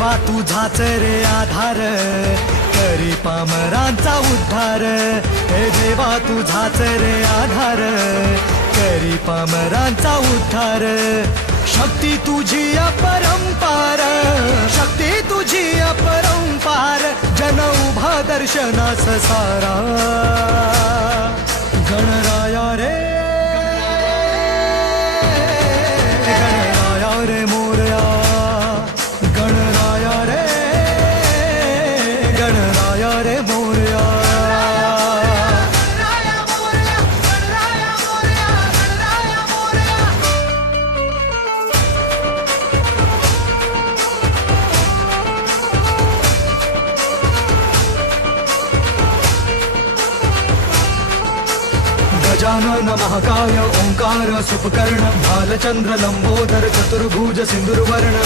देवा तुझाच रे आधार, करी पामरांचा उद्धार. हे देवा तुझाच रे आधार, करी पामरांचा उद्धार. शक्ती तुझी अपरंपार, शक्ती तुझी अपरंपार. जन उभा दर्शनास सारा. गणराया रे गणराया रे मोरया, गणराया रे गणराया रे मोरया. गजानन महाकाय ओंकार सुपकर्ण, भालचंद्र लंबोदर चतुर्भुज सिंदूरवर्ण.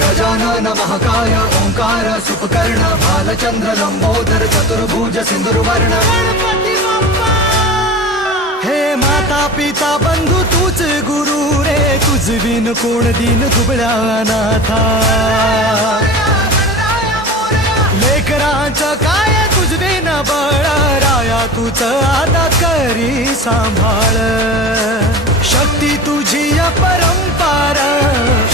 गजानन महाकाय ओंकार सुपकर्ण, भालचंद्र लंबोदर चतुर्भुज सिंदूरवर्ण. हे माता पिता बंधू तूच गुरु रे, तुझ बिन कोण दिन दुबळ्या अनाथा. लेकरांचं काय तुझ बिन बळ, राया तुझ आता करी सांभाळ. शक्ती तुझी अपरंपार,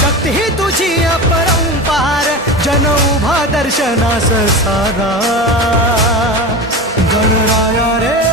शक्ती ही तुझी अपरंपार. जन उभा दर्शनास सारा. गणराया रे